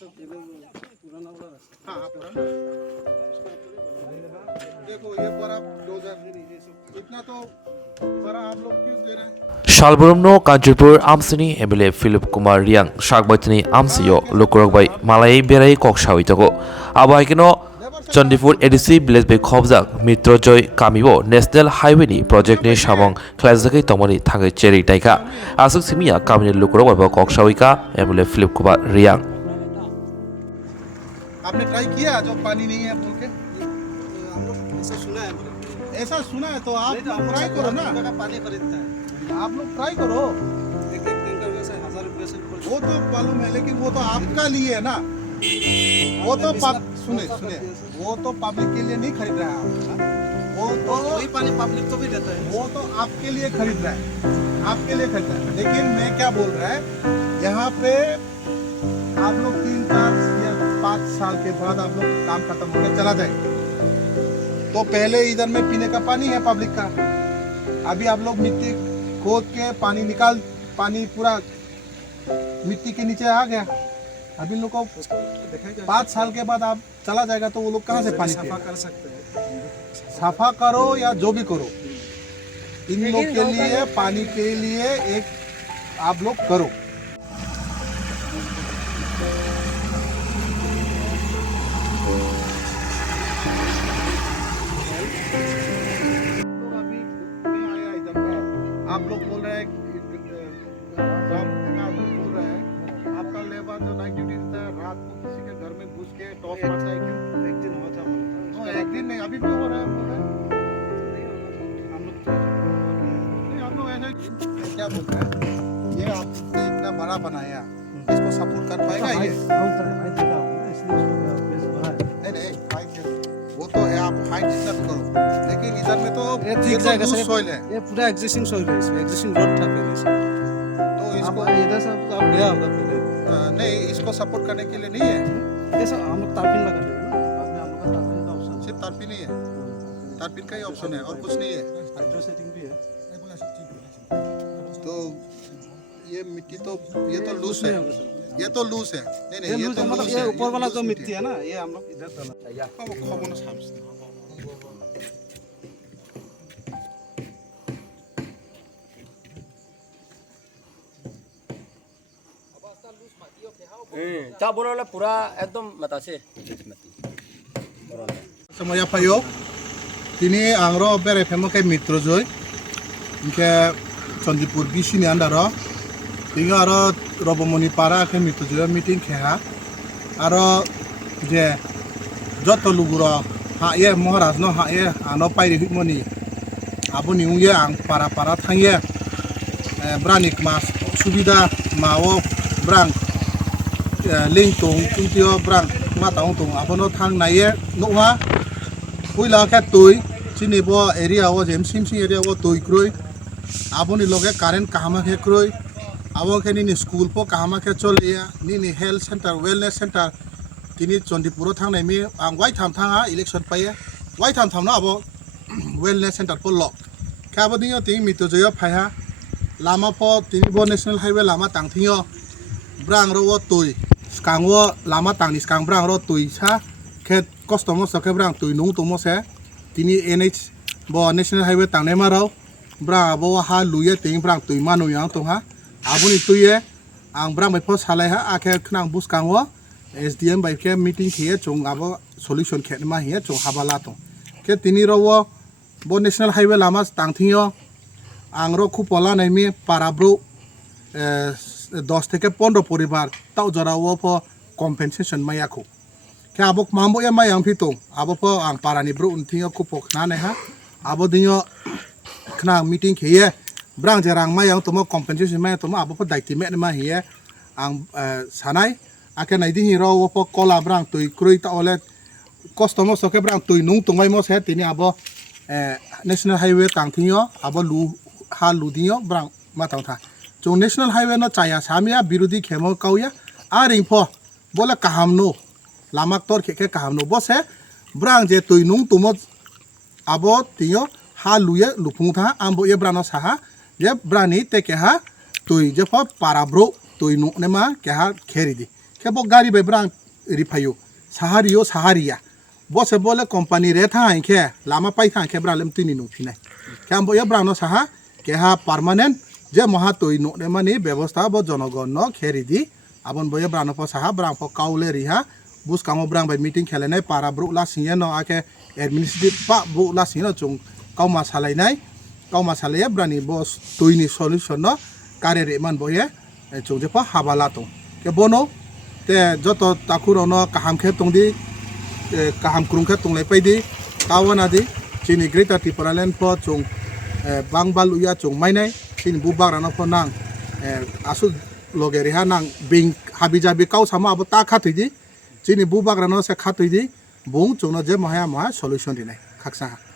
देखो ये बड़ा डोजर इतना तो बड़ा आप लोग क्यों दे रहे हैं? Shalburumno Kanjurpur Amsini MLA Philip Kumar Reang Shakbaitini Amsiyo Lokurokbai Malay Berai Kokshawitako Abaikino Chandipur ADC Village Bay Khobjak Mitrojoy Kamibo National Highway ni project ni Shamong Klazaki Tomoni Thangai Cheri Taika Asuk Simia Kamini Lokurokbai Kokshawika MLA Philip Kumar Reang आपने try किया जो पानी नहीं है बोल के हम लोग ऐसा सुना है ऐसा सुना है तो आप ट्राई करो ना पानी खरीदता है आप लोग ट्राई करो एक टैंकर में से 1000 रुपए से वो तो मालूम है लेकिन वो तो आपका लिए है ना वो तो सुने वो तो पब्लिक के लिए नहीं खरीद रहा है वो तो वही पानी पब्लिक को भी देता है वो तो आपके लिए खरीद रहा है आपके लिए खरीद रहा है लेकिन मैं क्या बोल रहा है यहाँ पे आप लोग 3-4 या 5 साल के बाद आप लोग काम खत्म होकर चला जाए तो पहले इधर में पीने का पानी है पब्लिक का अभी आप लोग मिट्टी खोद के पानी निकाल पानी पूरा मिट्टी के नीचे आ गया अभी लोग को 5 साल के बाद आप चला जाएगा तो वो लोग कहाँ से पानी सफा कर सकते हैं सफा करो या जो भी करो इन लोग के लिए पानी के लिए एक आप लोग करो आप लोग बोल रहे हैं बोल रहे हैं आपका लेबर जो नाइट ड्यूटी रहता है रात को किसी के घर में घुस के टॉस मारता है क्यों एक दिन हुआ था एक दिन नहीं अभी भी हो रहा है बोल रहे हैं हम लोग ऐसा क्या बोल रहे हैं ये आपने इतना बड़ा बनाया इसको सपोर्ट कर पाएगा ये नहीं वो तो है आप हाइट जितना भी करो लेकिन इधर में तो ठीक जाएगा सर सॉइल है ये पूरा एग्जिस्टिंग सॉइल है इसमें एग्जिस्टिंग रोड था पहले से तो इसको इधर से आप गया होगा पहले नहीं इसको सपोर्ट करने के लिए नहीं है ये सब हम लोग तारपिन लगा रहे हैं ना बाद में हम लोग का तारपिन का ऑप्शन सिर्फ तारपिन ही है तारपिन का ही ऑप्शन है और कुछ नहीं है हाइड्रो सेटिंग भी है तो ये मिट्टी तो ये तो लूज है ये तो लूज है नहीं नहीं ये तो मतलब लूज ये है ऊपर वाला जो मिट्टी है ना ये हम लोग इधर डाला चा बोला पूरा एकदम बतासे समया फायो तिनी आंग्रो बेरे फेमो के मित्र जय इनके चंदीपुर बिसिनि आन्दारो तिंगा आरो रबमणि पारा के मित्र जय मीटिंग खेहा आरो जे जत लुगुरो हा ये महाराज नो हा ये आनो पाइरि हिमनि आबो निउये आं पारा पारा थांये ब्रानिक मास सुबिदा माओ ब्रांक लिंक दं तुमतियो ब्रांक माताव दं आबोनो थां नाये नोहा पुइला के तुई चिनिबो एरिया ओ जेम सिमसि एरिया ओ तुई क्रुई आबोनि लगे कारेन्ट काहामा के क्रुई आबो के नि स्कूल पो काहामा के चलिया नि हेल्थ सेंटर वेलनेस सेंटर तिनि चंदीपुर थांनाय मी आं वाइ थाम थाङा इलेक्शन पाये वाइ थाम थाम ना आबो वेलनेस सेंटर पो ल खाबो दियो तिं मितो जयो फाया लामा पो तिनि बो नेशनल हाईवे लामा तांथियो ब्रांग रो तुई स्कांगो लामा तांनि स्कांग ब्रांग रो तुई सा के कस्टमर सके ब्रांग तुई नु तमो से तिनि एनएच बो नेशनल हाईवे तांने मारो ब्रांग आबो हा लुये तिं ब्रांग तुई मानु यां तोहा आबुनि तुये आं ब्रांग बाइफो सालाय हा आखे खनां बुसकांगो एसडीएम बाइके मीटिंग खिये चों आबो सॉल्यूशन खेनमा हिये चों हाबाला तो के तिनि रो बो नेशनल हाईवे लामा तांथियो आं रो खुपला नाइमी पाराब्रो 10 থেকে 15 পরিবার তাও জরাও প কম্পেনসেশন মায়াখো কে আবক মামবো এ মায়াং ফিতো আবো প আং পারানি ব্রো উনथिङो खुपक ना ने हा आबो दियो खना मीटिंग खेये ब्रांग जेरां मायां तमो कम्पेनसेशन माया तमो आबो प दायति मे मा हिये आं सानाय आके नाइदि हिरो वो प कोला ब्रांग तुई क्रुई ता ओले कस्टमर सके ब्रांग तुई नु तंगाय मो से तिनि आबो नेशनल हाईवे तांथिङो आबो लु हा लुदियो ब्रांग माताव था जो नेशनल हाईवे न चाया सामिया विरोधी खेमो काउया आ रिंफो बोले काहामनो लामाक तोर खेके काहामनो बसे ब्रांग जे तुई नुं तुमो आबो तियो हा लुये लुफुं था आंबो ये ब्रानो साहा जे ब्रानी ते के हा तुई जे फ पाराब्रो तुई नु ने मा के हा खेरी दी Kebo gari be brang ripayo. Sahario saharia. Bose bole company re tha ke lama pai tha ke bra lem tini nu phine. Kam bo ya brang no saha ke ha permanent je maha toi no ne mani ব্যবস্থা bo জনগণ no kheri di abon bo ya brang no po saha brang po kaule riha bus kamo brang by meeting khele nai para bro la sinye no ake administrative pa bro la sinye chung kau ma salai nai kau ma salai brani bos toi ni solution no kare re man bo ye chung je pa habala to ke bono te joto takuro no kaham khe tong di kaham krung khe tong lai pai di kawana di chini greater Tipraland po chung bangbal uya chung mainai chini bubak rana po nang asu logeri ha nang bing habijabi kau sama abo ta khatui di chini bubak rana se khatui di bung chung no je mahaya ma solution di nai khaksa